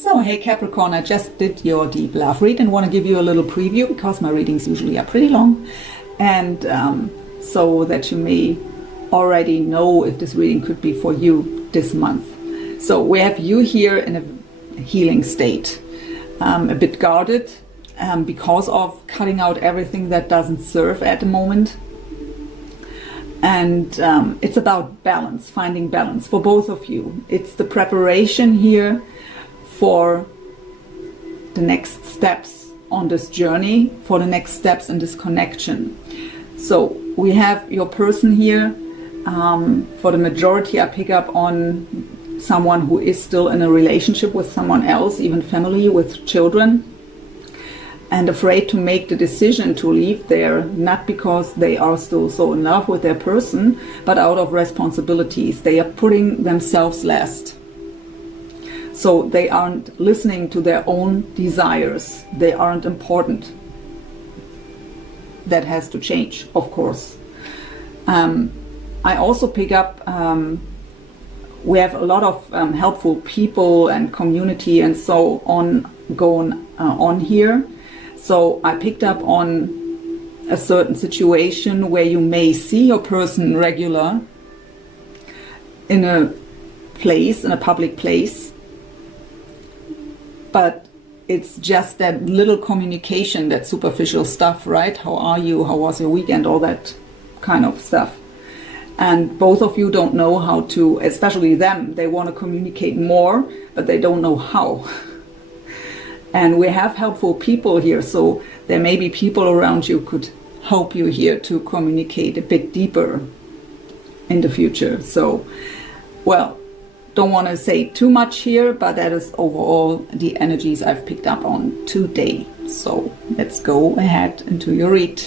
So, hey Capricorn, I just did your deep love read and want to give you a little preview because my readings usually are pretty long, and so that you may already know if this reading could be for you this month. So we have you here in a healing state, a bit guarded because of cutting out everything that doesn't serve at the moment. And it's about balance, finding balance for both of you. It's the preparation here for the next steps on this journey, for the next steps in this connection. So we have your person here. For the majority, I pick up on someone who is still in a relationship with someone else, even family with children, and afraid to make the decision to leave there, not because they are still so in love with their person, but out of responsibilities. They are putting themselves last. So they aren't listening to their own desires. They aren't important. That has to change, of course. I also pick up, we have a lot of helpful people and community and so on going on here. So I picked up on a certain situation where you may see your person regular in a place, in a public place, but it's just that little communication, that superficial stuff, right? How are you? How was your weekend? All that kind of stuff. And both of you don't know how to, especially them, they want to communicate more, but they don't know how. And we have helpful people here, so there may be people around you could help you here to communicate a bit deeper in the future. So, well, don't want to say too much here, but that is overall the energies I've picked up on today. So let's go ahead into your read.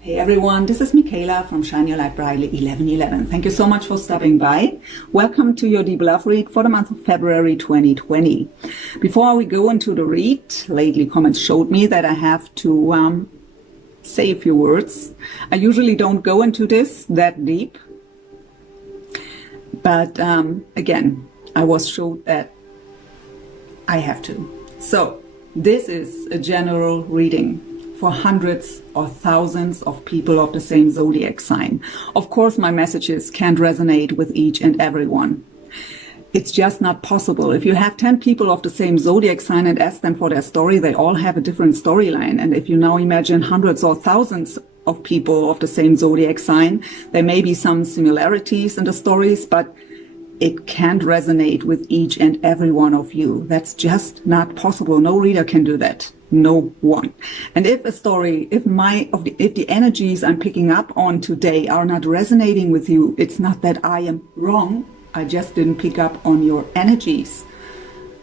Hey everyone, this is Michaela from Shine Your Light Brightly 1111. Thank you so much for stopping by. Welcome to your deep love read for the month of February 2020. Before we go into the read, lately comments showed me that I have to say a few words. I usually don't go into this that deep, but again, I was showed that I have to. So this is a general reading for hundreds or thousands of people of the same zodiac sign. Of course, my messages can't resonate with each and every one. It's just not possible. If you have 10 people of the same zodiac sign and ask them for their story, they all have a different storyline. And if you now imagine hundreds or thousands of people of the same zodiac sign, there may be some similarities in the stories, but it can't resonate with each and every one of you. That's just not possible. No reader can do that. No one. And if a story, if the energies I'm picking up on today are not resonating with you, it's not that I am wrong. I just didn't pick up on your energies.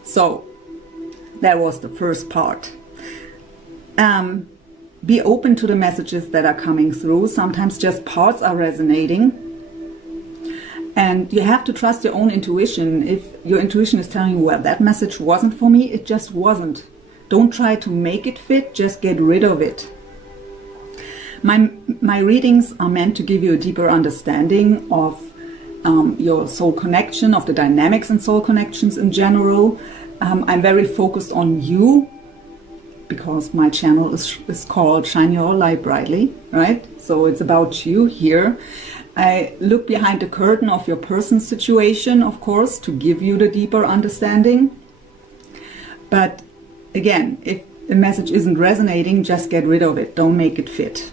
So that was the first part. Be open to the messages that are coming through. Sometimes just parts are resonating. And you have to trust your own intuition. If your intuition is telling you, well, that message wasn't for me, it just wasn't. Don't try to make it fit, just get rid of it. My readings are meant to give you a deeper understanding of your soul connection, of the dynamics and soul connections in general. I'm very focused on you because my channel is called Shine Your Light Brightly, right? So it's about you here. I look behind the curtain of your person's situation, of course, to give you the deeper understanding. But again, if the message isn't resonating, just get rid of it. Don't make it fit.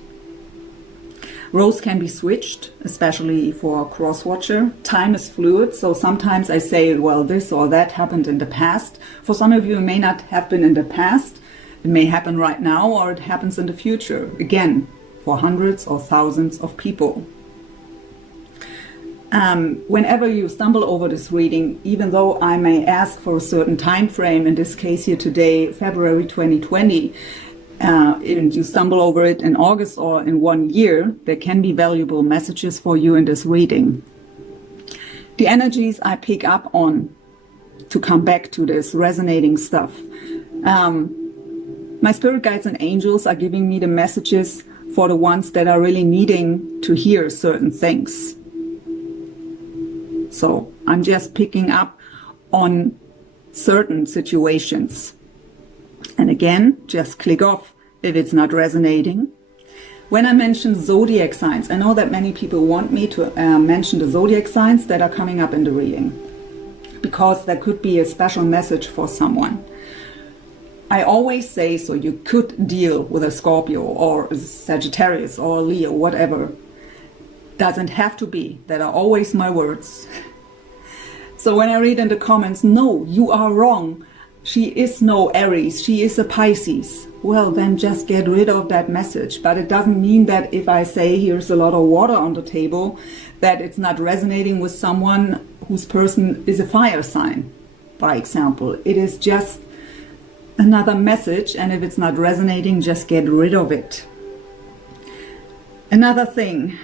Roles can be switched, especially for a cross-watcher. Time is fluid, so sometimes I say, well, this or that happened in the past. For some of you, it may not have been in the past. It may happen right now, or it happens in the future. Again, for hundreds or thousands of people. Whenever you stumble over this reading, even though I may ask for a certain time frame, in this case here today, February 2020, and you stumble over it in August or in 1 year, there can be valuable messages for you in this reading. The energies I pick up on, to come back to this resonating stuff, my spirit guides and angels are giving me the messages for the ones that are really needing to hear certain things. So I'm just picking up on certain situations. And again, just click off if it's not resonating. When I mention zodiac signs, I know that many people want me to mention the zodiac signs that are coming up in the reading, because there could be a special message for someone. I always say, so you could deal with a Scorpio or a Sagittarius or a Leo, whatever. Doesn't have to be. That are always my words. So when I read in the comments, no, you are wrong, she is no Aries, she is a Pisces. Well, then just get rid of that message. But it doesn't mean that if I say here's a lot of water on the table, that it's not resonating with someone whose person is a fire sign, by example. It is just another message, and if it's not resonating, just get rid of it. Another thing,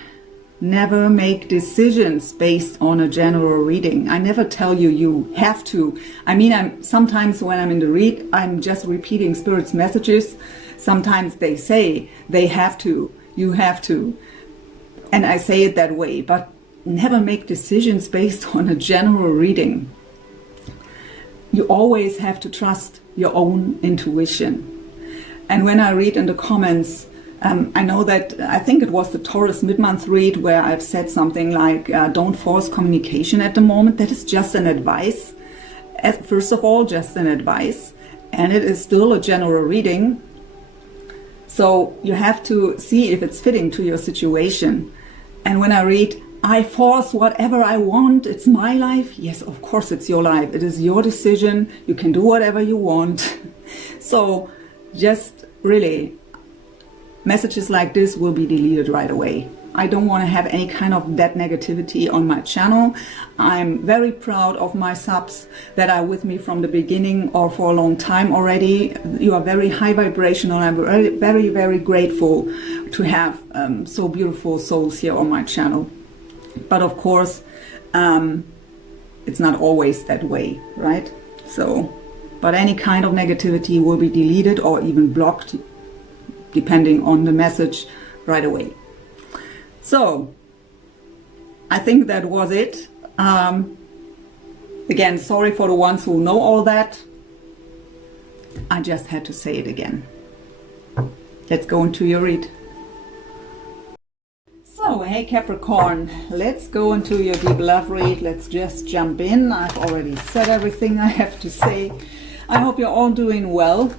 never make decisions based on a general reading. I never tell you you have to. I mean, sometimes when I'm in the read, I'm just repeating Spirit's messages. Sometimes they say they have to, you have to. And I say it that way, but never make decisions based on a general reading. You always have to trust your own intuition. And when I read in the comments, I know that, I think it was the Taurus mid-month read where I've said something like, don't force communication at the moment. That is just an advice. First of all, just an advice. And it is still a general reading. So you have to see if it's fitting to your situation. And when I read, I force whatever I want, it's my life. Yes, of course it's your life. It is your decision. You can do whatever you want. So just really, messages like this will be deleted right away. I don't want to have any kind of that negativity on my channel. I'm very proud of my subs that are with me from the beginning or for a long time already. You are very high vibrational. I'm very, very, very grateful to have so beautiful souls here on my channel. But of course, it's not always that way, right? So, but any kind of negativity will be deleted or even blocked, depending on the message, right away. So, I think that was it. Again, sorry for the ones who know all that. I just had to say it again. Let's go into your read. So, hey Capricorn, let's go into your deep love read. Let's just jump in. I've already said everything I have to say. I hope you're all doing well.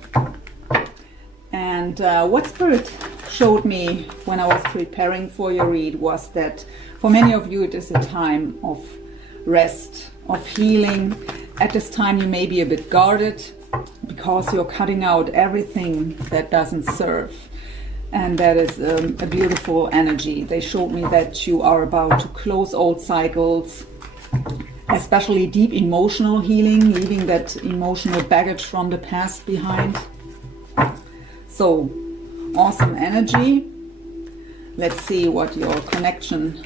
And what Spirit showed me when I was preparing for your read was that for many of you it is a time of rest, of healing. At this time you may be a bit guarded because you're cutting out everything that doesn't serve. And that is a beautiful energy. They showed me that you are about to close old cycles, especially deep emotional healing, leaving that emotional baggage from the past behind. So, awesome energy. Let's see what your connection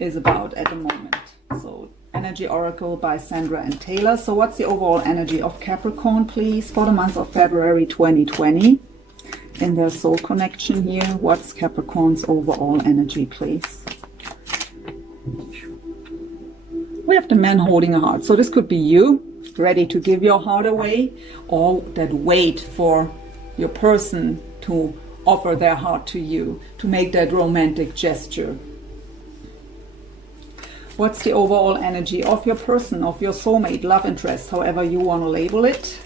is about at the moment. So, Energy Oracle by Sandra and Taylor. So, what's the overall energy of Capricorn, please, for the month of February 2020? In their soul connection here, what's Capricorn's overall energy, please? We have the man holding a heart. So, this could be you, ready to give your heart away, or that wait for your person to offer their heart to you, to make that romantic gesture. What's the overall energy of your person, of your soulmate, love interest, however you want to label it,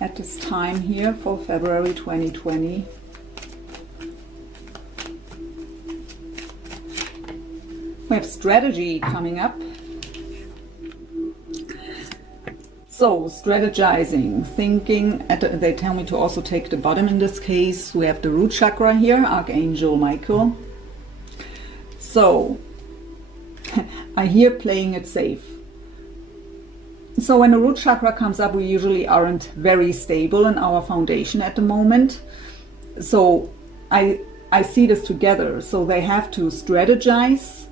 at this time here for February 2020? We have strategy coming up. So, strategizing, thinking, they tell me to also take the bottom in this case. We have the root chakra here, Archangel Michael. So, I hear playing it safe. So when the root chakra comes up, we usually aren't very stable in our foundation at the moment. So I see this together. So they have to strategize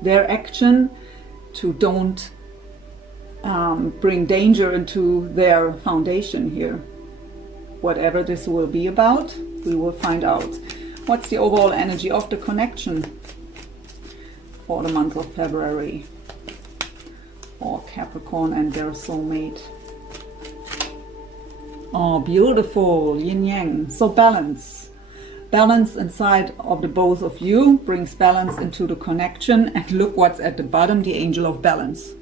their action to don't bring danger into their foundation here. Whatever this will be about, we will find out. What's the overall energy of the connection for the month of February for Capricorn and their soulmate? Oh, beautiful, yin yang. So balance. Balance inside of the both of you brings balance into the connection. And look what's at the bottom, the angel of balance.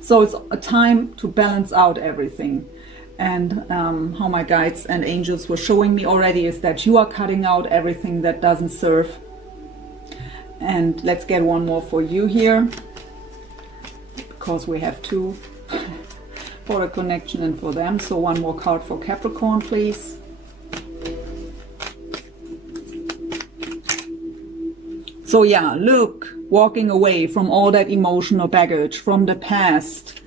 So it's a time to balance out everything. And how my guides and angels were showing me already is that you are cutting out everything that doesn't serve. And let's get one more for you here, because we have two for a connection and for them. So one more card for Capricorn, please. So yeah, look, walking away from all that emotional baggage from the past.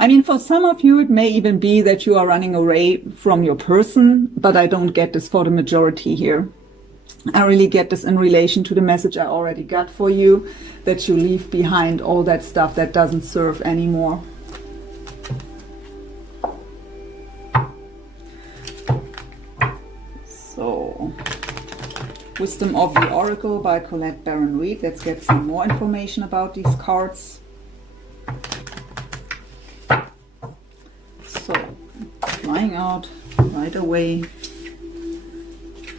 I mean, for some of you, it may even be that you are running away from your person, but I don't get this for the majority here. I really get this in relation to the message I already got for you, that you leave behind all that stuff that doesn't serve anymore. So, Wisdom of the Oracle by Colette Baron Reed. Let's get some more information about these cards. So, flying out right away.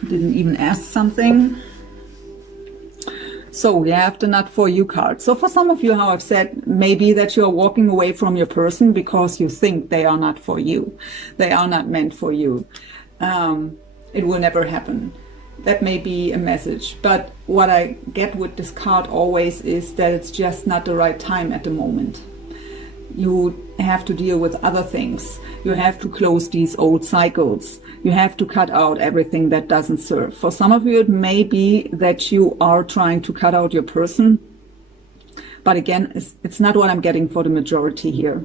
Didn't even ask something. So we have the Not For You card. So for some of you, how I've said, maybe that you're walking away from your person because you think they are not for you. They are not meant for you. It will never happen. That may be a message. But what I get with this card always is that it's just not the right time at the moment. You have to deal with other things. You have to close these old cycles. You have to cut out everything that doesn't serve. For some of you, it may be that you are trying to cut out your person. But again, it's not what I'm getting for the majority here.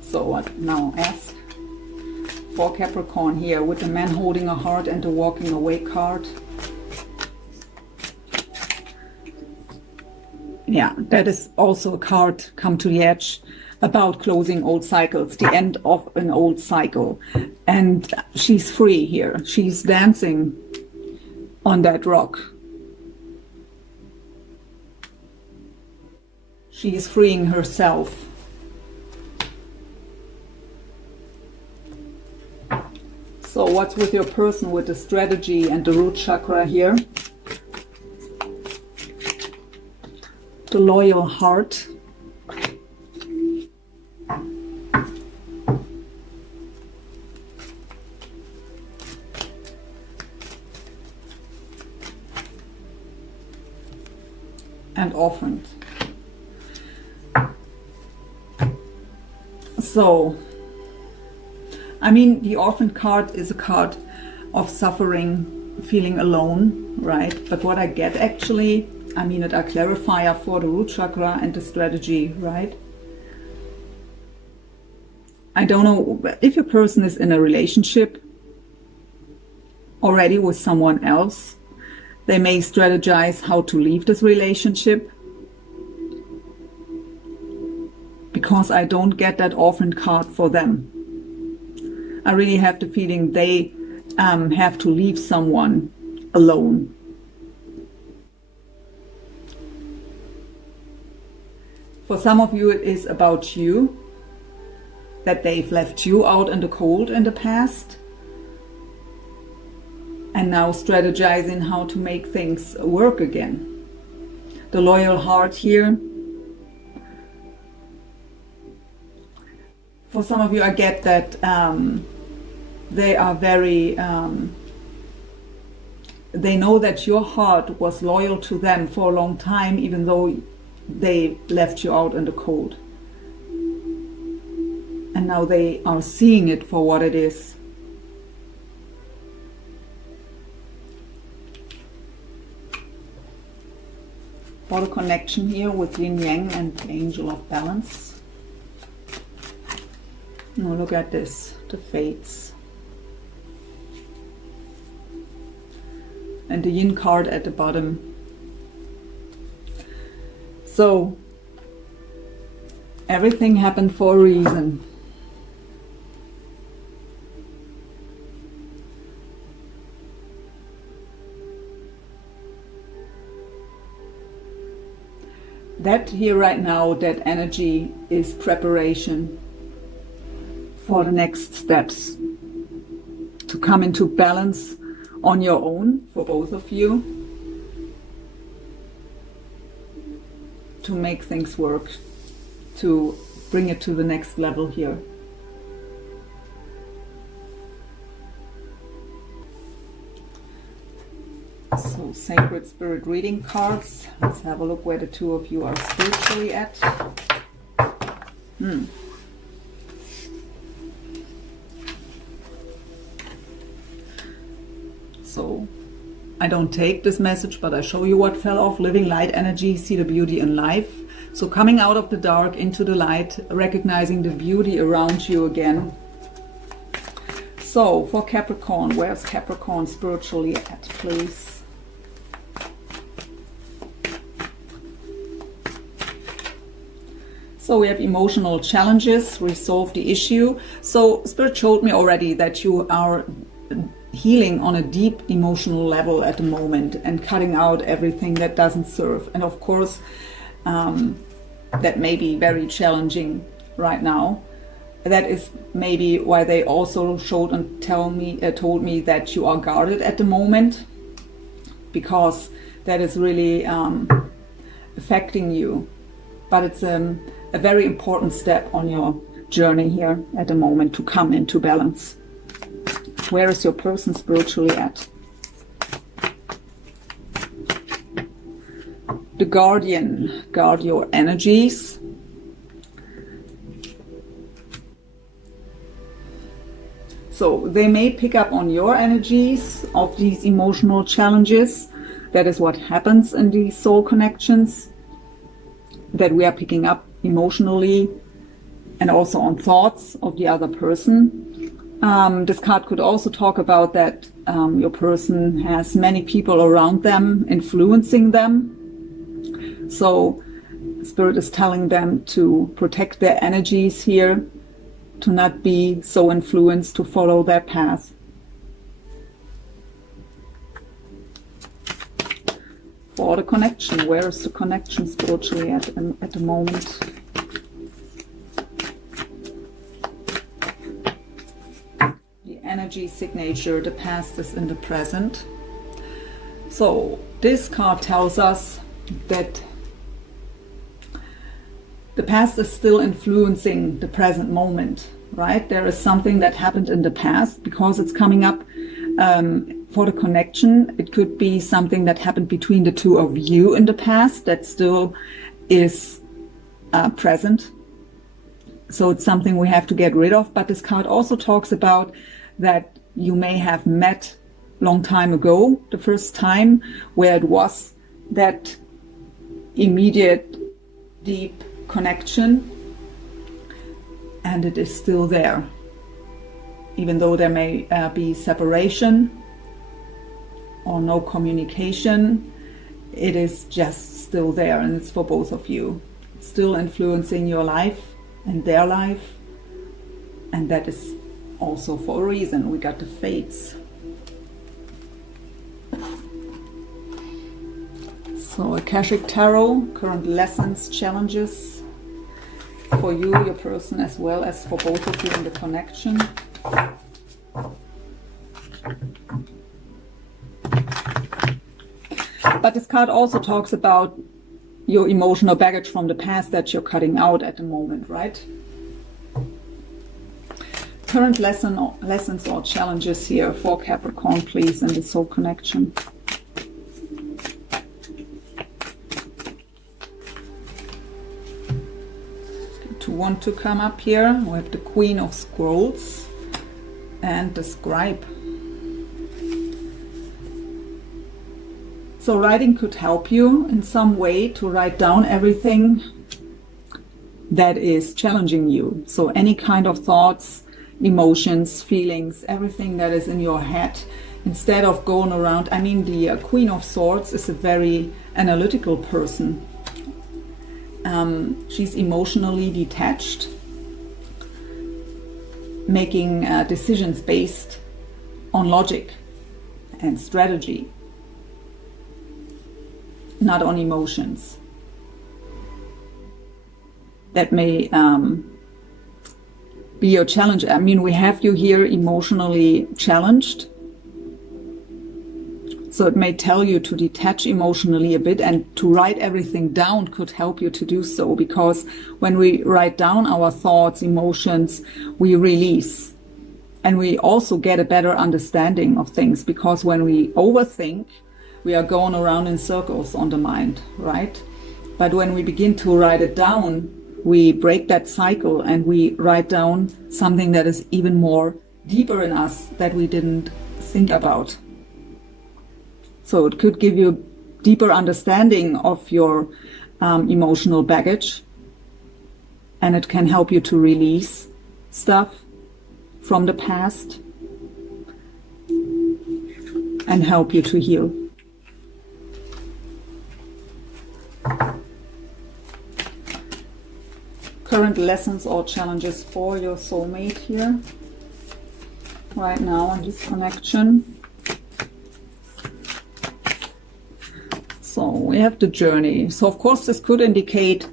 So what now? Ask for Capricorn here with the man holding a heart and the walking away card. Yeah, that is also a card, come to the edge, about closing old cycles, the end of an old cycle. And she's free here. She's dancing on that rock. She is freeing herself. So what's with your person with the strategy and the root chakra here? The loyal heart. And orphaned. So, I mean, the orphan card is a card of suffering, feeling alone, right? But what I get actually, I mean, it a clarifier for the root chakra and the strategy, right? I don't know if your person is in a relationship already with someone else. They may strategize how to leave this relationship, because I don't get that orphan card for them. I really have the feeling they have to leave someone alone. For some of you, it is about you, that they've left you out in the cold in the past, and now strategizing how to make things work again. The loyal heart here. For some of you, I get that they are very, they know that your heart was loyal to them for a long time, even though they left you out in the cold. And now they are seeing it for what it is. For the connection here with Yin Yang and the Angel of Balance. Now look at this, the fates. and the yin card at the bottom. So everything happened for a reason. That here right now, that energy is preparation for the next steps to come into balance on your own for both of you, to make things work, to bring it to the next level here. So sacred spirit reading cards. Let's have a look where the two of you are spiritually at. So I don't take this message, but I show you what fell off. Living light energy, see the beauty in life. So coming out of the dark into the light, recognizing the beauty around you again. So for Capricorn, where's Capricorn spiritually at, please? So we have emotional challenges, resolve the issue. So Spirit showed me already that you are healing on a deep emotional level at the moment and cutting out everything that doesn't serve. And of course, that may be very challenging right now. That is maybe why they also showed and told me that you are guarded at the moment, because that is really affecting you. But it's a very important step on your journey here at the moment to come into balance. Where is your person spiritually at? The Guardian, guard your energies. So they may pick up on your energies of these emotional challenges. That is what happens in these soul connections, that we are picking up emotionally and also on thoughts of the other person. This card could also talk about that your person has many people around them influencing them. So Spirit is telling them to protect their energies here, to not be so influenced, to follow their path. For the connection, where is the connection spiritually at the moment? The energy signature, the past is in the present. So this card tells us that the past is still influencing the present moment, right? There is something that happened in the past because it's coming up. For the connection, it could be something that happened between the two of you in the past that still is present. So it's something we have to get rid of. But this card also talks about that you may have met long time ago, the first time, where it was that immediate deep connection, and it is still there. Even though there may be separation or no communication, it is just still there, and it's for both of you. It's still influencing your life and their life, and that is also for a reason. We got the fates. So Akashic Tarot, current lessons, challenges for you, your person, as well as for both of you in the connection. But this card also talks about your emotional baggage from the past that you're cutting out at the moment, right? Current lessons or challenges here for Capricorn, please, in the soul connection. To want to come up here, we have the Queen of Scrolls and the Scribe. So writing could help you in some way to write down everything that is challenging you. So any kind of thoughts, emotions, feelings, everything that is in your head, instead of going around, I mean, the Queen of Swords is a very analytical person. She's emotionally detached, making decisions based on logic and strategy, not on emotions. That may be your challenge. I mean, we have you here emotionally challenged. So it may tell you to detach emotionally a bit, and to write everything down could help you to do so, because when we write down our thoughts, emotions, we release. And we also get a better understanding of things, because when we overthink, we are going around in circles on the mind, right? But when we begin to write it down, we break that cycle and we write down something that is even more deeper in us that we didn't think about. So it could give you a deeper understanding of your emotional baggage, and it can help you to release stuff from the past and help you to heal. Current lessons or challenges for your soulmate here right now in this connection. So we have the journey. So of course this could indicate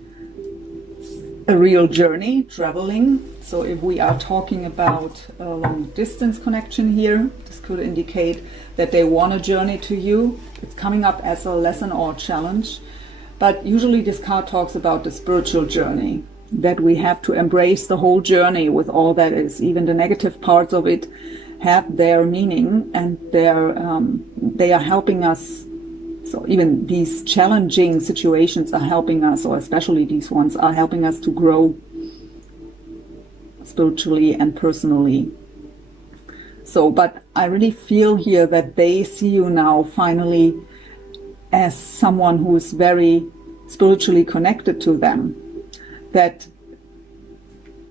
a real journey, traveling. So if we are talking about a long distance connection here, this could indicate that they want a journey to you. It's coming up as a lesson or challenge. But usually this card talks about the spiritual journey, that we have to embrace the whole journey with all that is. Even the negative parts of it have their meaning, and they are helping us. So even these challenging situations are helping us, or especially these ones, are helping us to grow spiritually and personally. So, but I really feel here that they see you now finally as someone who is very spiritually connected to them. That,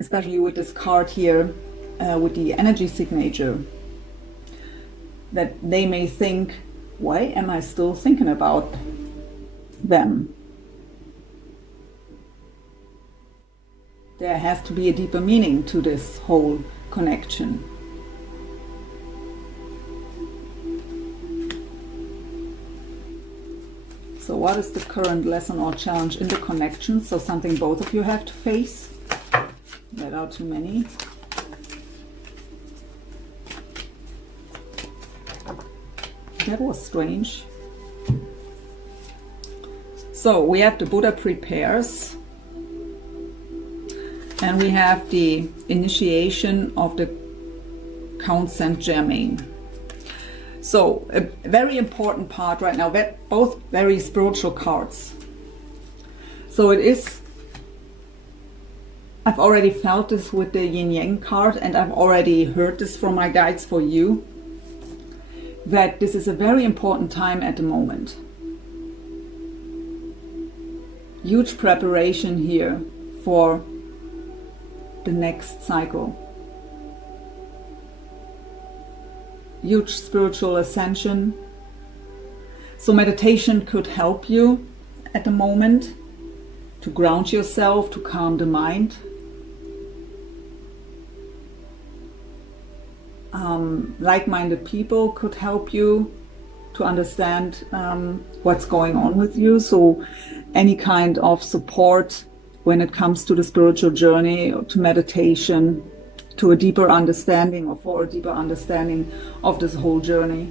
especially with this card here, with the energy signature, that they may think, why am I still thinking about them? There has to be a deeper meaning to this whole connection. So what is the current lesson or challenge in the connection? So something both of you have to face. There are too many. That was strange. So we have the Buddha prepares, and we have the initiation of the Count Saint Germain. So a very important part right now, both very spiritual cards. So it is, I've already felt this with the Yin Yang card, and I've already heard this from my guides for you, that this is a very important time at the moment. Huge preparation here for the next cycle. Huge spiritual ascension. So meditation could help you at the moment to ground yourself, to calm the mind. Like-minded people could help you to understand what's going on with you. So any kind of support when it comes to the spiritual journey, or to meditation, to a deeper understanding, or for a deeper understanding of this whole journey.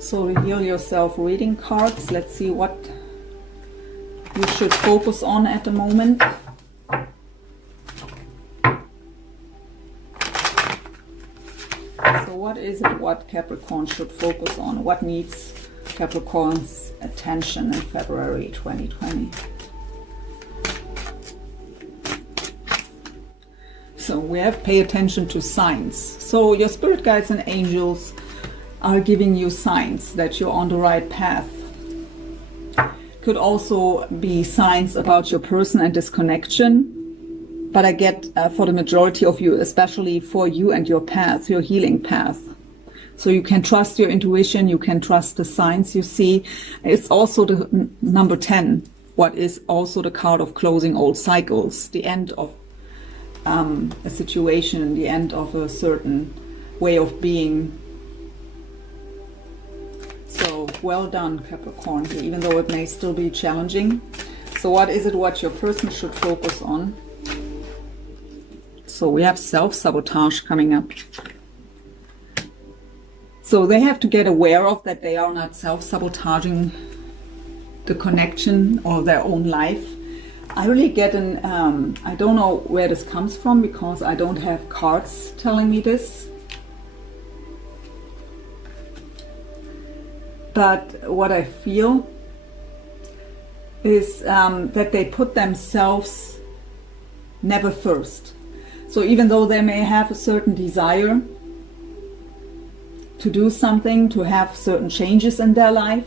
So heal yourself reading cards. Let's see what you should focus on at the moment. So what is it what Capricorn should focus on? What needs Capricorn's attention in February 2020? So we have pay attention to signs. So your spirit guides and angels are giving you signs that you're on the right path. Could also be signs about your person and disconnection. But I get for the majority of you, especially for you and your path, your healing path. So you can trust your intuition, you can trust the signs you see. It's also the number 10, what is also the card of closing old cycles, the end of a situation, the end of a certain way of being. So well done, Capricorn, even though it may still be challenging. So what is it what your person should focus on? So we have self-sabotage coming up. So they have to get aware of that they are not self-sabotaging the connection or their own life. I really get an, I don't know where this comes from because I don't have cards telling me this. But what I feel is that they put themselves never first. So even though they may have a certain desire to do something, to have certain changes in their life,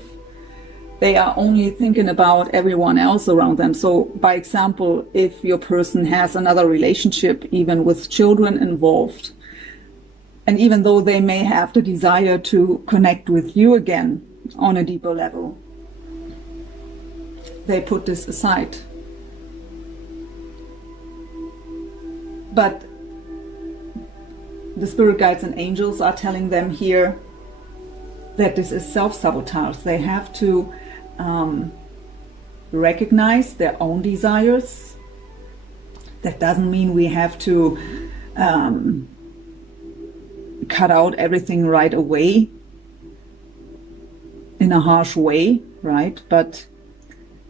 they are only thinking about everyone else around them. So by example, if your person has another relationship, even with children involved, and even though they may have the desire to connect with you again on a deeper level, they put this aside. But the spirit guides and angels are telling them here that this is self-sabotage. They have to recognize their own desires. That doesn't mean we have to cut out everything right away in a harsh way, right? But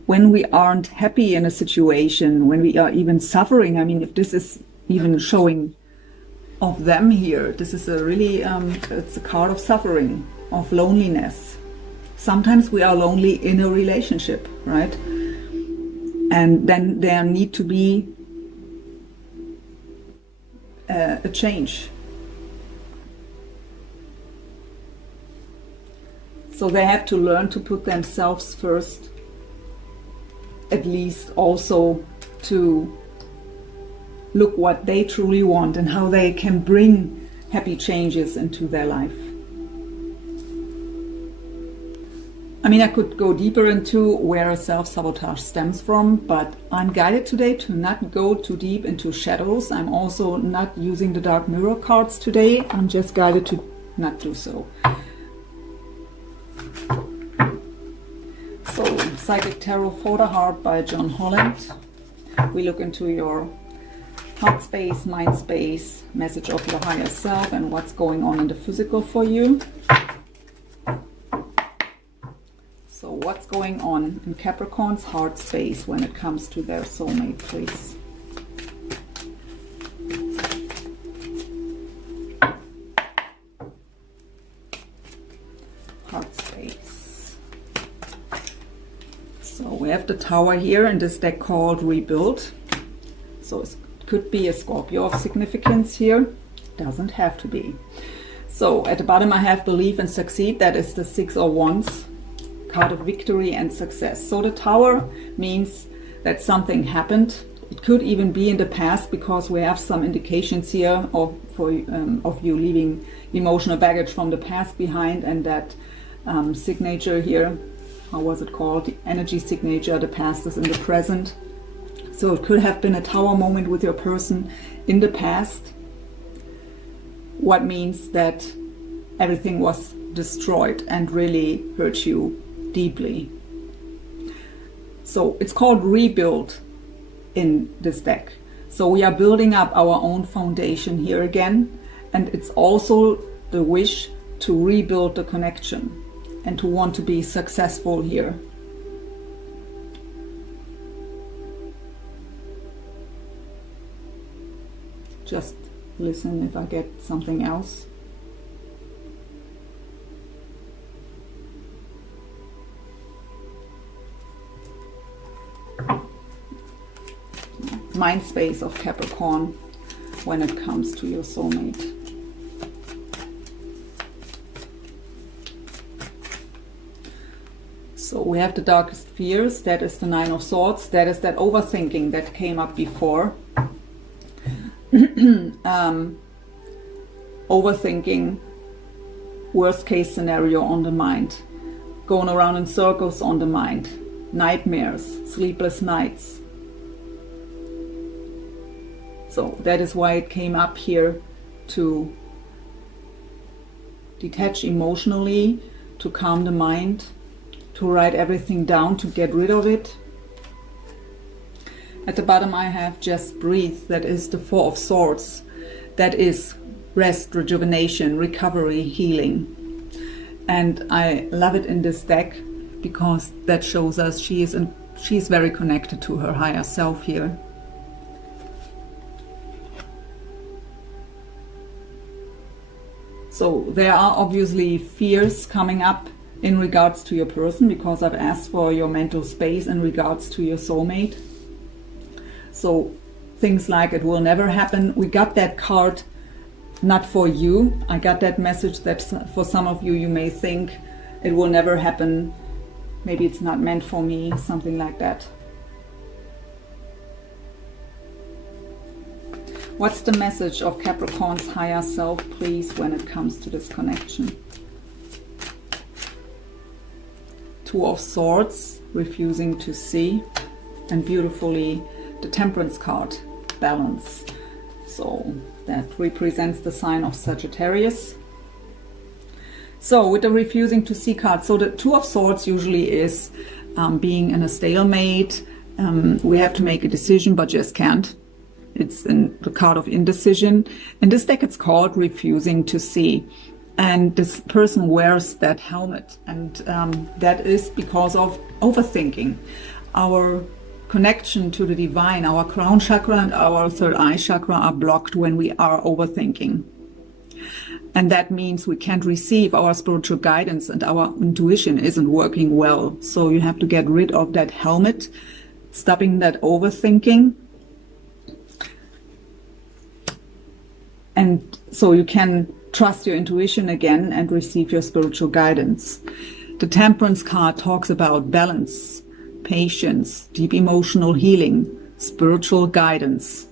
when we aren't happy in a situation, when we are even suffering, I mean, if this is even showing of them here, this is a really, it's a card of suffering, of loneliness. Sometimes we are lonely in a relationship, right? And then there need to be a change. So they have to learn to put themselves first, at least also to look what they truly want and how they can bring happy changes into their life. I mean, I could go deeper into where self-sabotage stems from, but I'm guided today to not go too deep into shadows. I'm also not using the dark mirror cards today. I'm just guided to not do so. So, Psychic Tarot for the Heart by John Holland. We look into your heart space, mind space, message of your higher self, and what's going on in the physical for you. So what's going on in Capricorn's heart space when it comes to their soulmate, please? Heart space. So we have the Tower here in this deck called Rebuild. So it could be a Scorpio of significance here. Doesn't have to be. So at the bottom I have Believe and Succeed. That is the Six of Wands. Card of victory and success. So the Tower means that something happened. It could even be in the past because we have some indications here of you leaving emotional baggage from the past behind, and that signature here, how was it called? The energy signature, the past is in the present. So it could have been a Tower moment with your person in the past. What means that everything was destroyed and really hurt you deeply. So it's called Rebuild in this deck. So we are building up our own foundation here again, and it's also the wish to rebuild the connection and to want to be successful here. Just listen if I get something else. Mind space of Capricorn when it comes to your soulmate. So So we have the darkest fears, that is the Nine of Swords, that is that overthinking that came up before. Overthinking, worst case scenario on the mind, going around in circles on the mind, nightmares, sleepless nights. So that is why it came up here, to detach emotionally, to calm the mind, to write everything down, to get rid of it. At the bottom I have just breathe, that is the Four of Swords, that is rest, rejuvenation, recovery, healing. And I love it in this deck because that shows us she's very connected to her higher self here. So there are obviously fears coming up in regards to your person, because I've asked for your mental space in regards to your soulmate. So things like it will never happen. We got that card not for you. I got that message that for some of you, you may think it will never happen. Maybe it's not meant for me, something like that. What's the message of Capricorn's higher self, please, when it comes to this connection? Two of Swords, refusing to see, and beautifully the Temperance card, balance. So that represents the sign of Sagittarius. So with the refusing to see card, so the Two of Swords usually is being in a stalemate. We have to make a decision but just can't. It's in the card of indecision. In this deck it's called refusing to see. And this person wears that helmet, and that is because of overthinking. Our connection to the divine, our crown chakra and our third eye chakra are blocked when we are overthinking. And that means we can't receive our spiritual guidance, and our intuition isn't working well. So you have to get rid of that helmet, stopping that overthinking. And so you can trust your intuition again and receive your spiritual guidance. The Temperance card talks about balance, patience, deep emotional healing, spiritual guidance.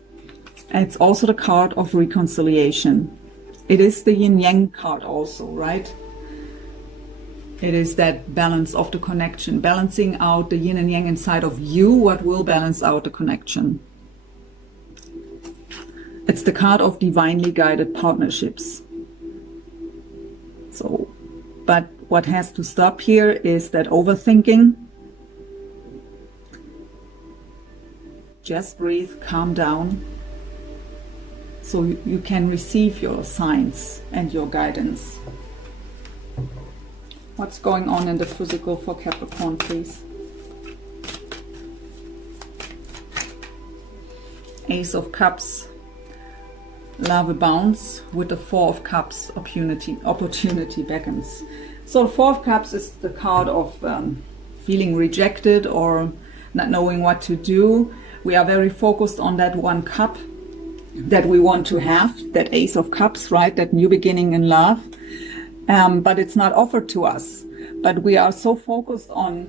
And it's also the card of reconciliation. It is the yin yang card also, right? It is that balance of the connection, balancing out the yin and yang inside of you, what will balance out the connection. It's the card of divinely guided partnerships. So, but what has to stop here is that overthinking. Just breathe, calm down, so you can receive your signs and your guidance. What's going on in the physical for Capricorn, please? Ace of Cups. Love abounds. With the Four of Cups, opportunity beckons. So 4 of Cups is the card of feeling rejected or not knowing what to do. We are very focused on that one cup that we want to have, that Ace of Cups, right? That new beginning in love. But it's not offered to us. But we are so focused on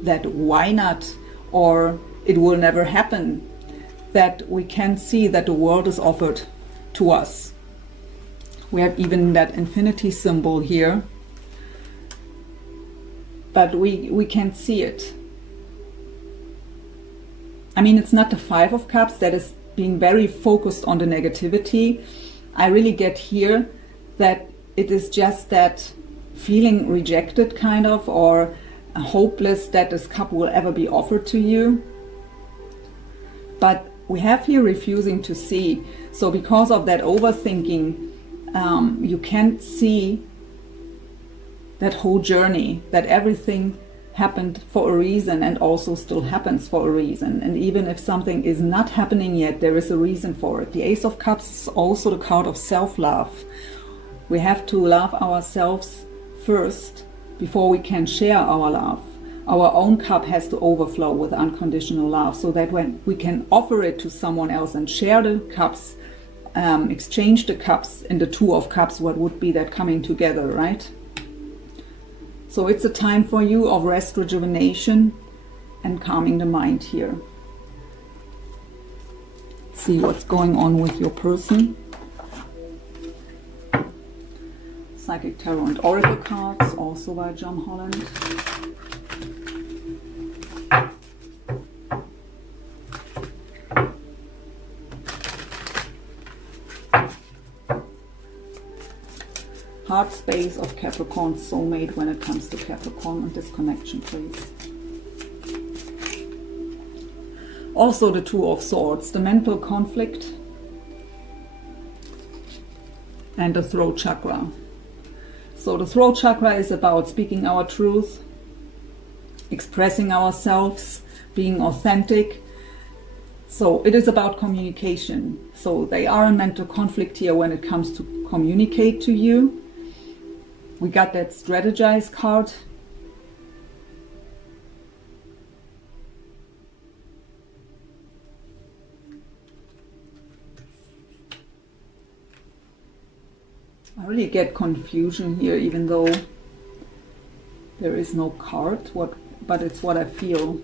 that why not, or it will never happen, that we can see that the world is offered to us. We have even that infinity symbol here, but we can't see it. I mean, it's not the 5 of Cups that is being very focused on the negativity. I really get here that it is just that feeling rejected kind of, or hopeless that this cup will ever be offered to you. But we have here refusing to see. So because of that overthinking, you can't see that whole journey, that everything happened for a reason and also still happens for a reason. And even if something is not happening yet, there is a reason for it. The Ace of Cups is also the card of self-love. We have to love ourselves first before we can share our love. Our own cup has to overflow with unconditional love, so that when we can offer it to someone else and share the cups, exchange the cups in the 2 of Cups, what would be that coming together, right? So it's a time for you of rest, rejuvenation, and calming the mind here. See what's going on with your person. Psychic Tarot and Oracle cards, also by John Holland. Heart space of Capricorn soulmate when it comes to Capricorn and this connection, please. Also the Two of Swords, the mental conflict, and the throat chakra. So the throat chakra is about speaking our truth, expressing ourselves, being authentic. So it is about communication. So they are in mental conflict here when it comes to communicate to you. We got that strategize card. I really get confusion here, even though there is no card, but it's what I feel.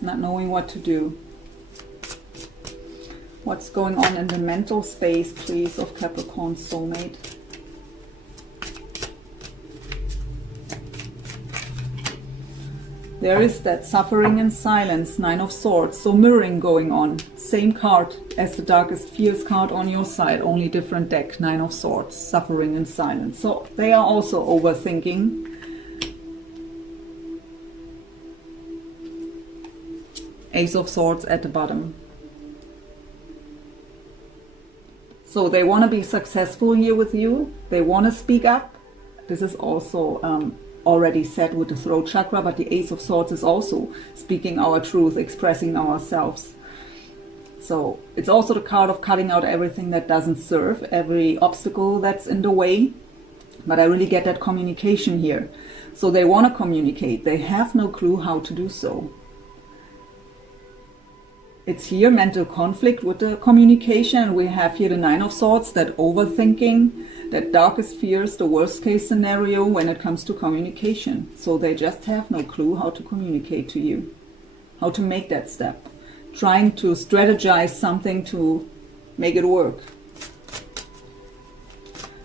Not knowing what to do. What's going on in the mental space, please, of Capricorn soulmate? There is that suffering and silence, Nine of Swords, so mirroring going on. Same card as the Darkest Fears card on your side, only different deck, Nine of Swords, suffering and silence. So they are also overthinking. Ace of Swords at the bottom. So they want to be successful here with you. They want to speak up. This is also already said with the throat chakra, but the Ace of Swords is also speaking our truth, expressing ourselves. So it's also the card of cutting out everything that doesn't serve, every obstacle that's in the way. But I really get that communication here. So they want to communicate. They have no clue how to do so. It's here mental conflict with the communication. We have here the Nine of Swords, that overthinking, that darkest fears, the worst case scenario when it comes to communication. So they just have no clue how to communicate to you, how to make that step, trying to strategize something to make it work.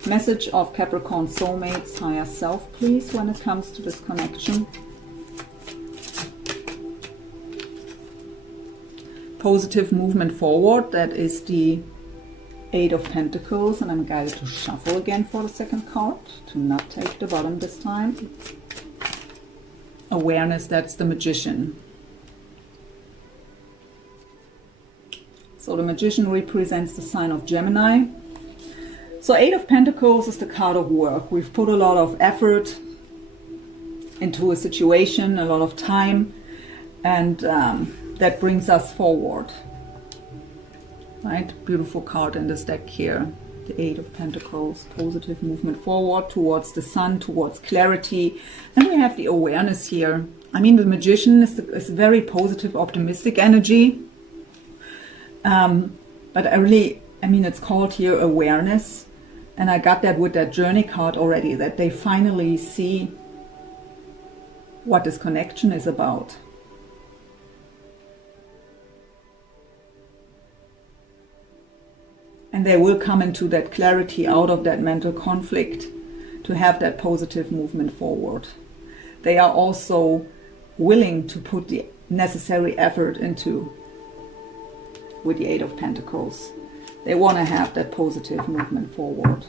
Message of Capricorn soulmates, higher self, please, when it comes to this connection. Positive movement forward, that is the Eight of Pentacles, and I'm guided to shuffle again for the second card, to not take the bottom this time. Awareness, that's the Magician. So the Magician represents the sign of Gemini. So Eight of Pentacles is the card of work. We've put a lot of effort into a situation, a lot of time, and that brings us forward. Right? Beautiful card in this deck here. The Eight of Pentacles, positive movement forward towards the sun, towards clarity. And we have the awareness here. I mean, the Magician is a very positive, optimistic energy. But I mean, it's called here awareness. And I got that with that journey card already, that they finally see what this connection is about. And they will come into that clarity out of that mental conflict to have that positive movement forward. They are also willing to put the necessary effort into with the Eight of Pentacles. They want to have that positive movement forward.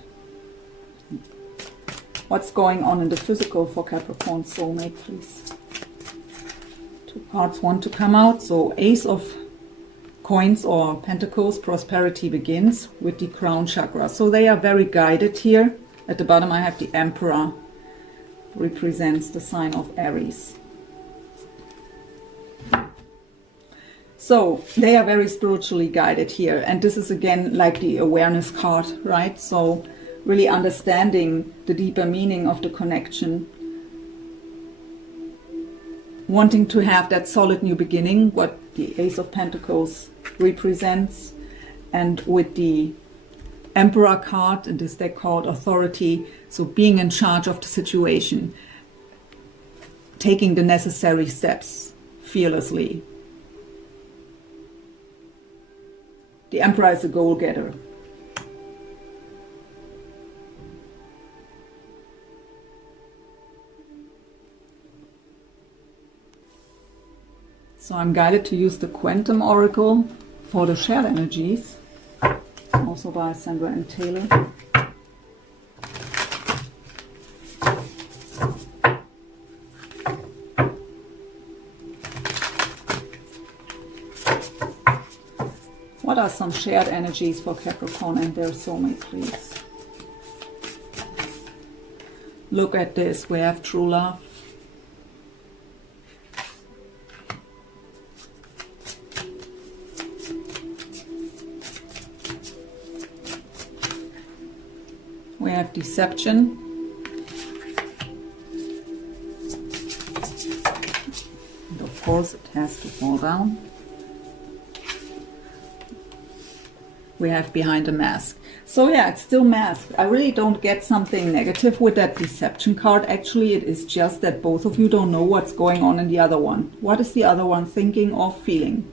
What's going on in the physical for Capricorn soulmate, please? Two cards want to come out. So Ace of Coins or Pentacles, prosperity begins with the crown chakra. So they are very guided here. At the bottom I have the Emperor, represents the sign of Aries. So they are very spiritually guided here. And this is again like the awareness card, right? So really understanding the deeper meaning of the connection. Wanting to have that solid new beginning, what the Ace of Pentacles represents. And with the Emperor card in this deck called authority, so being in charge of the situation, taking the necessary steps fearlessly. The Emperor is a goal-getter. So I'm guided to use the Quantum Oracle for the shared energies, also by Sandra and Taylor. What are some shared energies for Capricorn and their soulmate, please? Look at this, we have true love. We have deception. And of course it has to fall down. We have behind a mask. So yeah, it's still masked. I really don't get something negative with that deception card. Actually, it is just that both of you don't know what's going on in the other one. What is the other one thinking or feeling?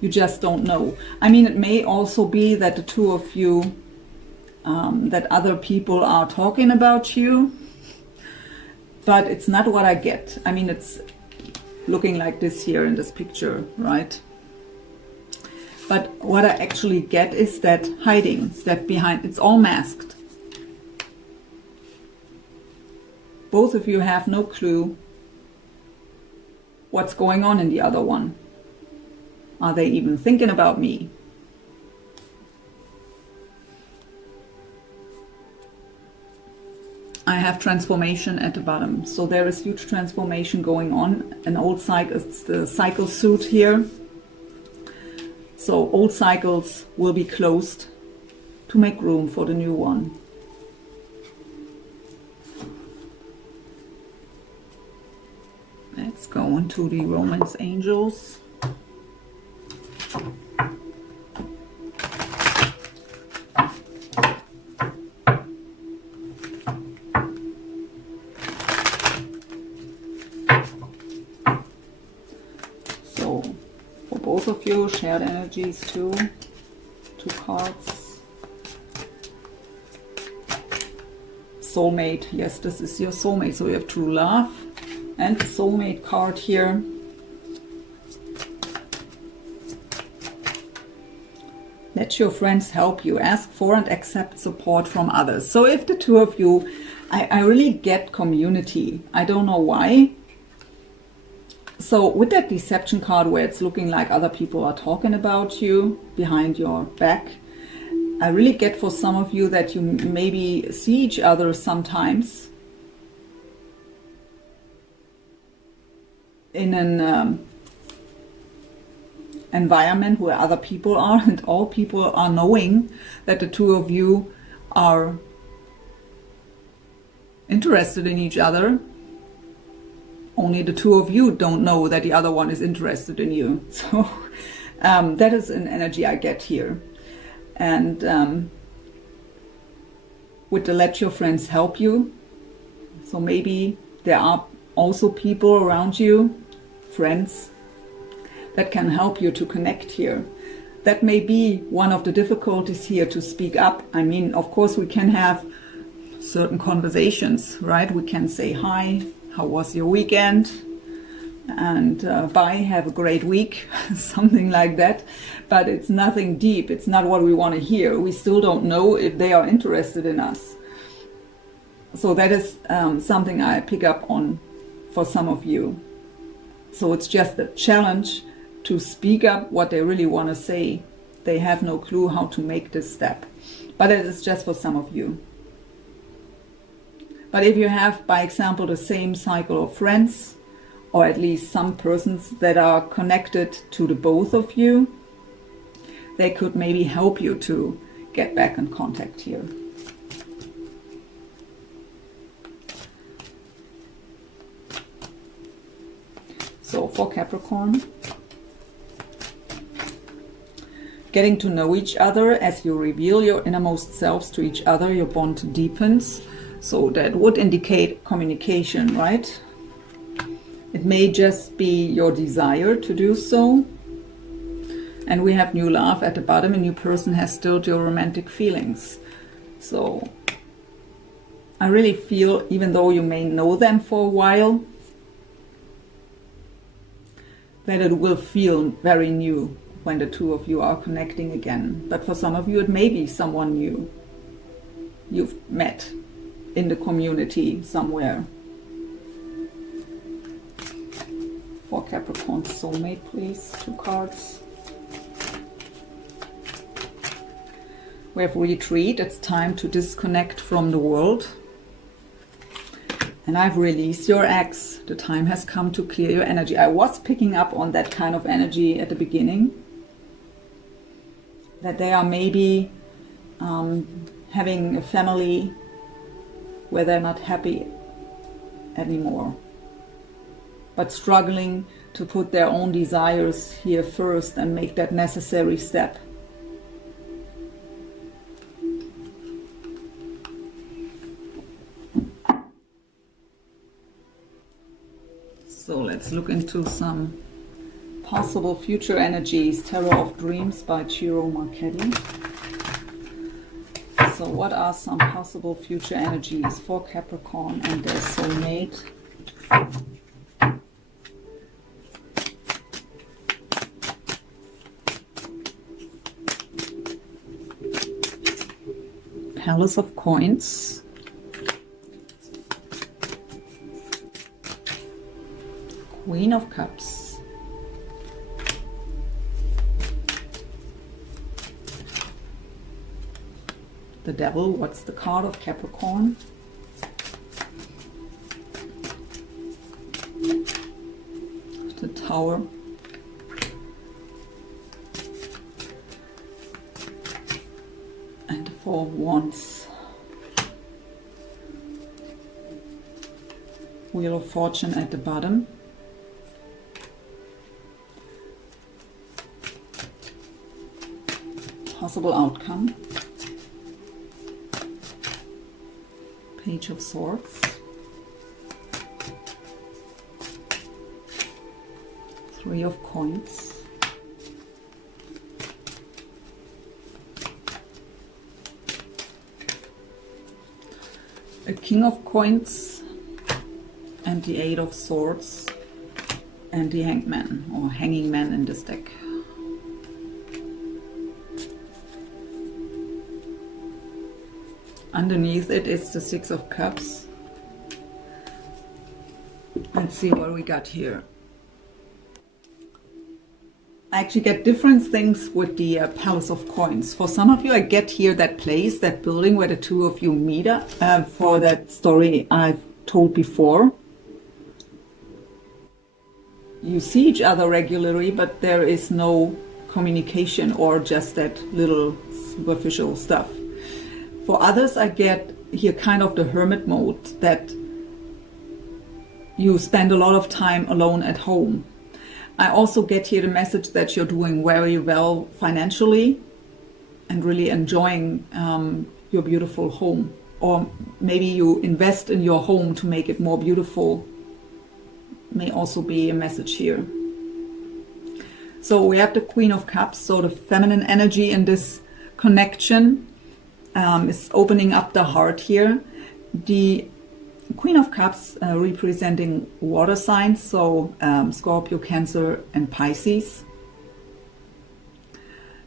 You just don't know. I mean, it may also be that the two of you, that other people are talking about you, but it's not what I get. I mean, it's looking like this here in this picture, right? But what I actually get is that hiding, that behind, it's all masked. Both of you have no clue what's going on in the other one. Are they even thinking about me? I have transformation at the bottom. So there is huge transformation going on. An old cycle, it's the cycle suit here. So old cycles will be closed to make room for the new one. Let's go into the Romance Angels. Both of you, shared energies too. 2 cards. Soulmate. Yes, this is your soulmate. So you have true love. And the soulmate card here. Let your friends help you. Ask for and accept support from others. So if the two of you, I really get community. I don't know why. So with that deception card where it's looking like other people are talking about you behind your back, I really get for some of you that you maybe see each other sometimes in an environment where other people are, and all people are knowing that the two of you are interested in each other. Only the two of you don't know that the other one is interested in you. So that is an energy I get here. And with the let your friends help you. So maybe there are also people around you, friends, that can help you to connect here. That may be one of the difficulties here, to speak up. I mean, of course we can have certain conversations, right? We can say hi. How was your weekend? And bye, have a great week, something like that. But it's nothing deep. It's not what we want to hear. We still don't know if they are interested in us. So that is something I pick up on for some of you. So it's just a challenge to speak up what they really want to say. They have no clue how to make this step. But it is just for some of you. But if you have, by example, the same cycle of friends, or at least some persons that are connected to the both of you, they could maybe help you to get back in contact here. So for Capricorn, getting to know each other as you reveal your innermost selves to each other, your bond deepens. So that would indicate communication, right? may just be your desire to do so. And we have new love at the bottom. A new person has stirred your romantic feelings. So I really feel, even though you may know them for a while, that it will feel very new when the two of you are connecting again. But for some of you, it may be someone new you've met in the community somewhere. For Capricorn soulmate, please. 2 cards. We have retreat. It's time to disconnect from the world. And I've released your ex. The time has come to clear your energy. I was picking up on that kind of energy at the beginning. That they are maybe having a family where they're not happy anymore, but struggling to put their own desires here first and make that necessary step. So let's look into some possible future energies. Tarot of Dreams by Ciro Marchetti. So what are some possible future energies for Capricorn and their soulmate? Palace of Coins. Queen of Cups. The Devil. What's the card of Capricorn? The Tower. And the 4 of Wands. Wheel of Fortune at the bottom. Possible outcome. Page of Swords. 3 of Coins. A King of Coins and the 8 of Swords and the Hangman or Hanging Man in this deck. Underneath it is the 6 of Cups. Let's see what we got here. I actually get different things with the Palace of Coins. For some of you, I get here that place, that building where the two of you meet up, for that story I've told before. You see each other regularly, but there is no communication or just that little superficial stuff. For others, I get here kind of the hermit mode, that you spend a lot of time alone at home. I also get here the message that you're doing very well financially and really enjoying your beautiful home. Or maybe you invest in your home to make it more beautiful. May also be a message here. So we have the Queen of Cups, so the feminine energy in this connection is opening up the heart here. The Queen of Cups representing water signs, so Scorpio, Cancer and Pisces.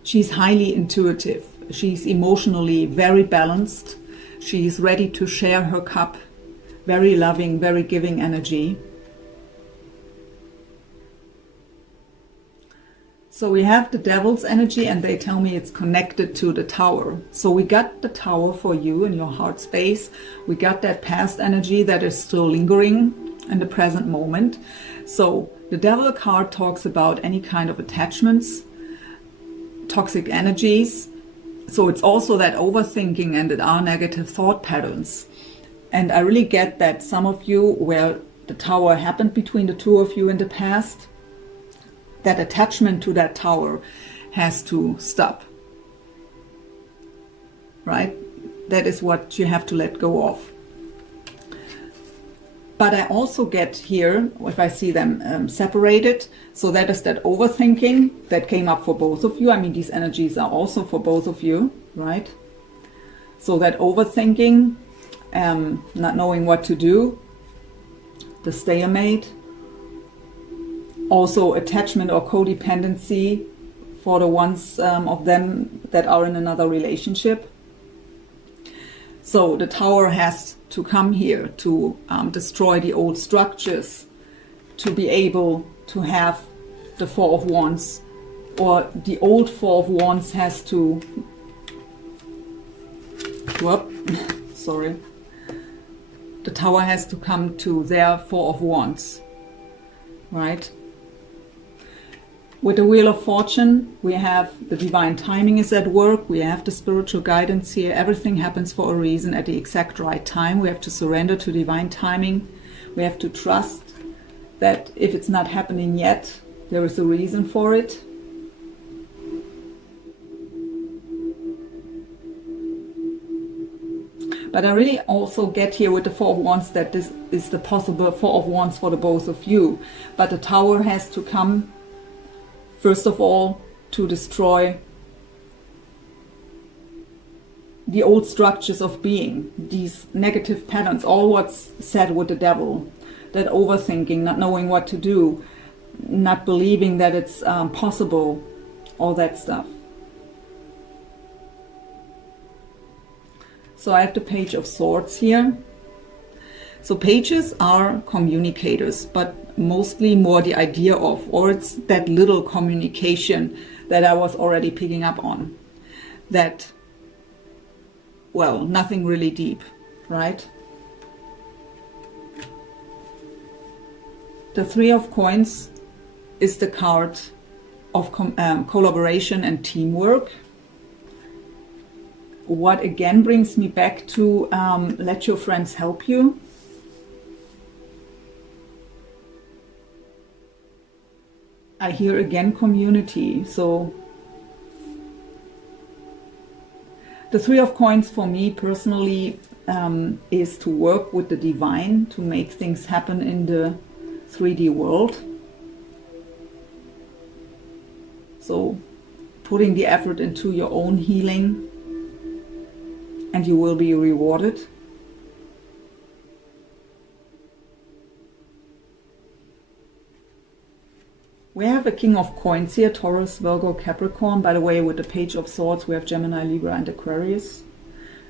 She's highly intuitive. She's emotionally very balanced. She's ready to share her cup. Very loving, very giving energy. So we have the Devil's energy, and they tell me it's connected to the Tower. So we got the Tower for you in your heart space. We got that past energy that is still lingering in the present moment. So the Devil card talks about any kind of attachments, toxic energies. So it's also that overthinking, and it are negative thought patterns. And I really get that some of you, where the Tower happened between the two of you in the past, that attachment to that Tower has to stop, right? That is what you have to let go of. But I also get here, if I see them separated, so that is that overthinking that came up for both of you. I mean, these energies are also for both of you, right? So that overthinking, not knowing what to do, the stalemate, also attachment or codependency for the ones of them that are in another relationship. So the Tower has to come here to destroy the old structures, to be able to have the Four of Wands, or the old Four of Wands has to, sorry, the Tower has to come to their Four of Wands, right? With the Wheel of Fortune, we have the divine timing is at work. We have the spiritual guidance here. Everything happens for a reason at the exact right time. We have to surrender to divine timing. We have to trust that if it's not happening yet, there is a reason for it. But I really also get here with the Four of Wands that this is the possible Four of Wands for the both of you. But the Tower has to come first of all, to destroy the old structures of being, these negative patterns, all what's said with the Devil, that overthinking, not knowing what to do, not believing that it's possible, all that stuff. So I have the Page of Swords here. So pages are communicators, but mostly more the idea of, or it's that little communication that I was already picking up on. That, well, nothing really deep, right? The Three of Coins is the card of collaboration and teamwork. What again brings me back to let your friends help you. I hear again community. So the Three of Coins for me personally is to work with the divine, to make things happen in the 3D world. So putting the effort into your own healing, and you will be rewarded. We have a King of Coins here, Taurus, Virgo, Capricorn. By the way, with the Page of Swords, we have Gemini, Libra, and Aquarius.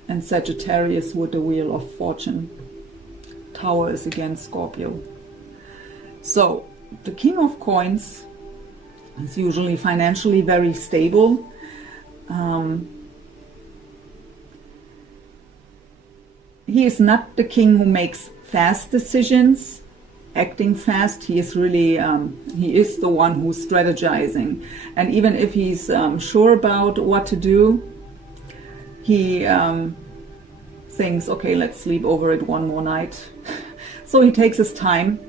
And Sagittarius with the Wheel of Fortune. Tower is again Scorpio. So, the King of Coins is usually financially very stable. He is not the king who makes fast decisions, acting fast. He is really, he is the one who's strategizing. And even if he's sure about what to do, he thinks, okay, let's sleep over it one more night. So he takes his time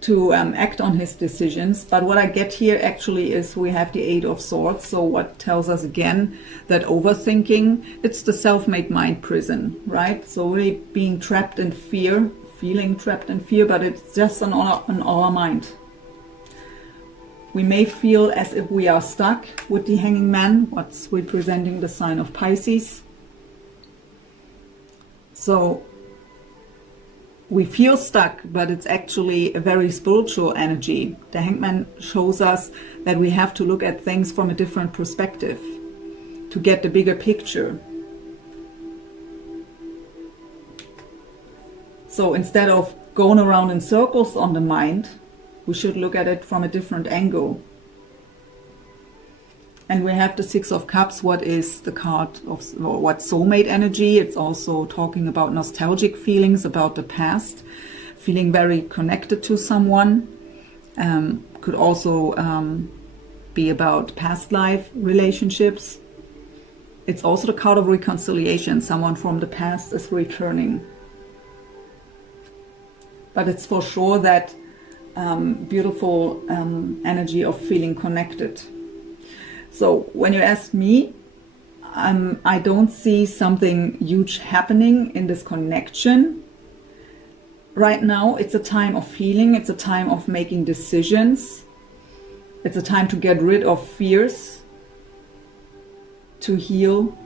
to act on his decisions. But what I get here actually is we have the Eight of Swords. So what tells us again that overthinking, it's the self-made mind prison, right? So really being trapped in fear, feeling trapped in fear, but it's just on our mind. We may feel as if we are stuck with the Hanging Man, what's representing the sign of Pisces. So we feel stuck, but it's actually a very spiritual energy. The Hangman shows us that we have to look at things from a different perspective to get the bigger picture. So instead of going around in circles on the mind, we should look at it from a different angle. And we have the Six of Cups. What is the card of what soulmate energy? It's also talking about nostalgic feelings about the past, feeling very connected to someone. Could also be about past life relationships. It's also the card of reconciliation. Someone from the past is returning. But it's for sure that beautiful energy of feeling connected. So when you ask me, I don't see something huge happening in this connection. right now it's a time of healing. It's a time of making decisions. It's a time to get rid of fears, to heal.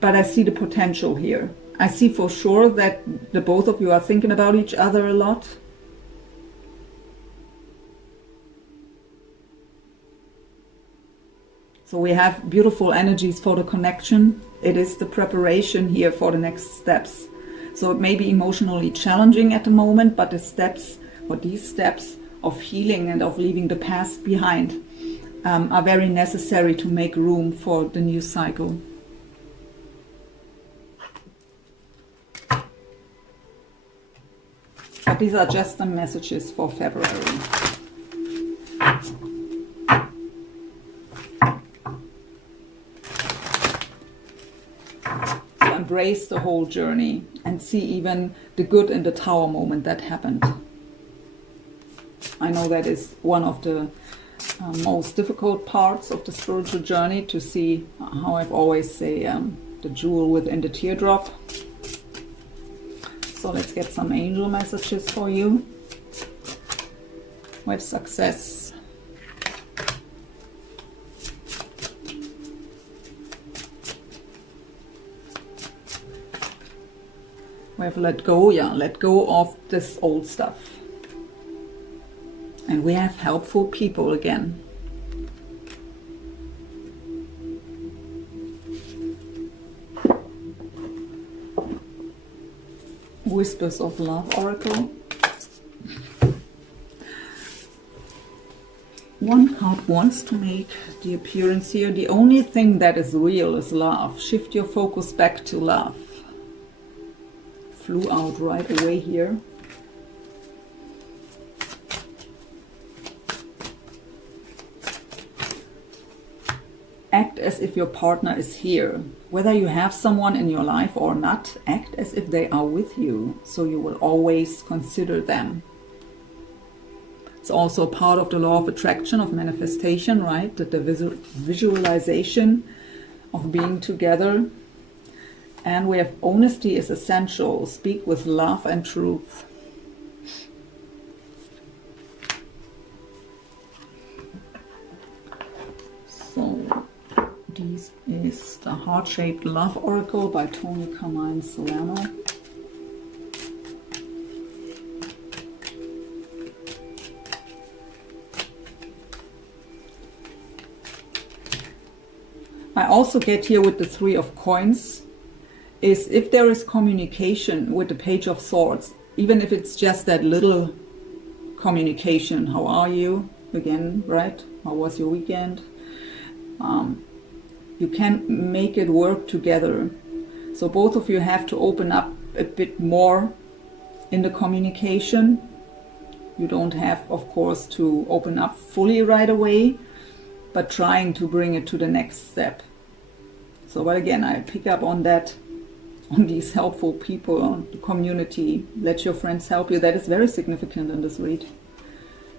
But I see the potential here. I see for sure that the both of you are thinking about each other a lot. So we have beautiful energies for the connection. It is the preparation here for the next steps. So it may be emotionally challenging at the moment, but the steps, or these steps of healing and of leaving the past behind, are very necessary to make room for the new cycle. But these are just the messages for February. So embrace the whole journey and see even the good in the tower moment that happened. I know that is one of the most difficult parts of the spiritual journey, to see how I've always say the jewel within the teardrop. So let's get some angel messages for you with success. We have let go, let go of this old stuff. And we have helpful people again. Whispers of Love Oracle. One card wants to make the appearance here. The only thing that is real is love. Shift your focus back to love. Flew out right away here. Act as if your partner is here. Whether you have someone in your life or not, act as if they are with you, so you will always consider them. It's also part of the law of attraction, of manifestation, right? That the visualization of being together. And we have honesty is essential. Speak with love and truth. So this is the Heart-Shaped Love Oracle by Tony Carmine Solano. I also get here with the Three of Coins, is if there is communication with the Page of Swords, even if it's just that little communication. How are you? Again, right? How was your weekend? You can make it work together. So both of you have to open up a bit more in the communication. You don't have, of course, to open up fully right away, but trying to bring it to the next step. So, but again, I pick up on that, on these helpful people, on the community. Let your friends help you. That is very significant in this read.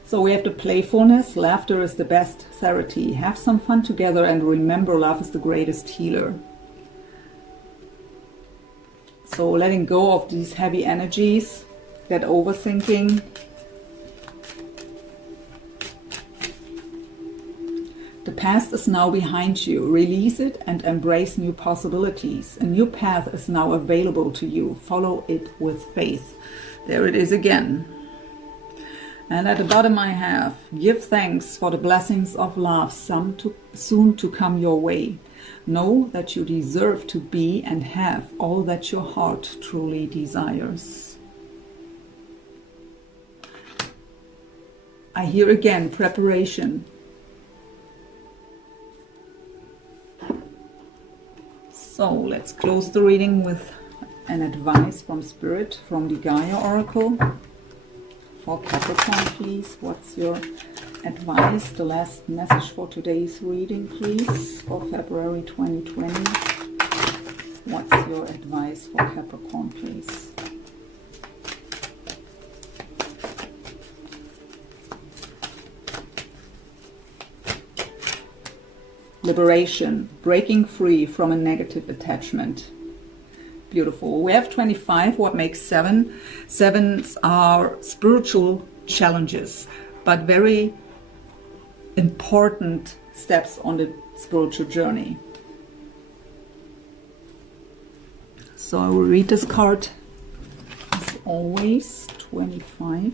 So we have the playfulness. Laughter is the best therapy. Have some fun together and remember, love is the greatest healer. So letting go of these heavy energies, that overthinking. The past is now behind you. Release it and embrace new possibilities. A new path is now available to you. Follow it with faith. There it is again. And at the bottom I have, give thanks for the blessings of love soon to come your way. Know that you deserve to be and have all that your heart truly desires. I hear again, preparation. So let's close the reading with an advice from Spirit, from the Gaia Oracle. For Capricorn, please, what's your advice? The last message for today's reading, please, for February 2020. What's your advice for Capricorn, please? Liberation, breaking free from a negative attachment. beautiful. We have 25. What makes 7? 7s are spiritual challenges, but very important steps on the spiritual journey. So I will read this card as always. 25.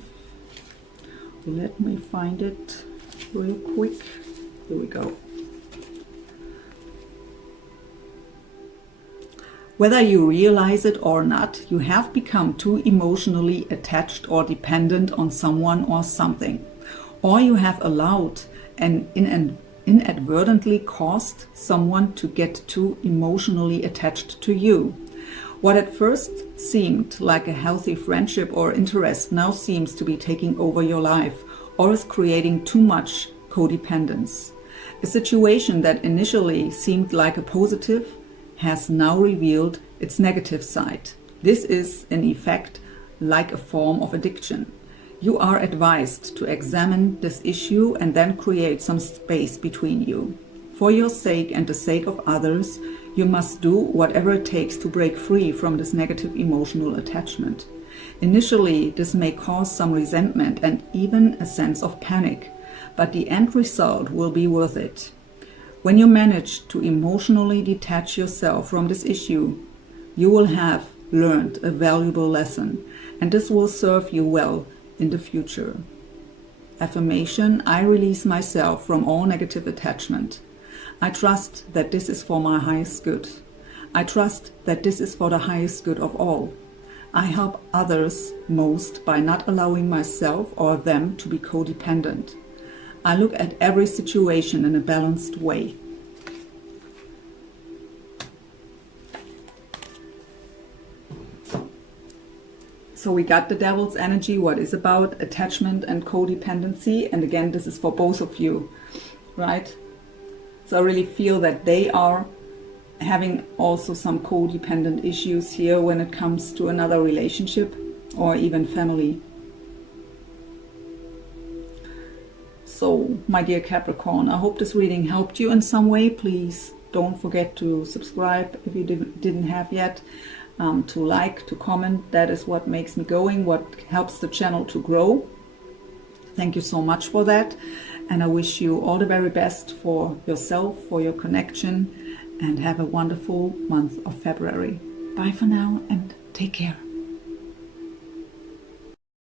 Let me find it real quick. Here we go. Whether you realize it or not, you have become too emotionally attached or dependent on someone or something, or you have allowed and inadvertently caused someone to get too emotionally attached to you. What at first seemed like a healthy friendship or interest now seems to be taking over your life or is creating too much codependence. A situation that initially seemed like a positive has now revealed its negative side. This is, in effect, like a form of addiction. You are advised to examine this issue and then create some space between you. For your sake and the sake of others, you must do whatever it takes to break free from this negative emotional attachment. Initially, this may cause some resentment and even a sense of panic, but the end result will be worth it. When you manage to emotionally detach yourself from this issue, you will have learned a valuable lesson, and this will serve you well in the future. Affirmation: I release myself from all negative attachment. I trust that this is for my highest good. I trust that this is for the highest good of all. I help others most by not allowing myself or them to be codependent. I look at every situation in a balanced way. So we got the devil's energy, what is about attachment and codependency. And again, this is for both of you, right? So I really feel that they are having also some codependent issues here when it comes to another relationship or even family. So, my dear Capricorn, I hope this reading helped you in some way. Please don't forget to subscribe if you didn't have yet, to like, to comment. That is what makes me going, what helps the channel to grow. Thank you so much for that. And I wish you all the very best for yourself, for your connection, and have a wonderful month of February. Bye for now and take care.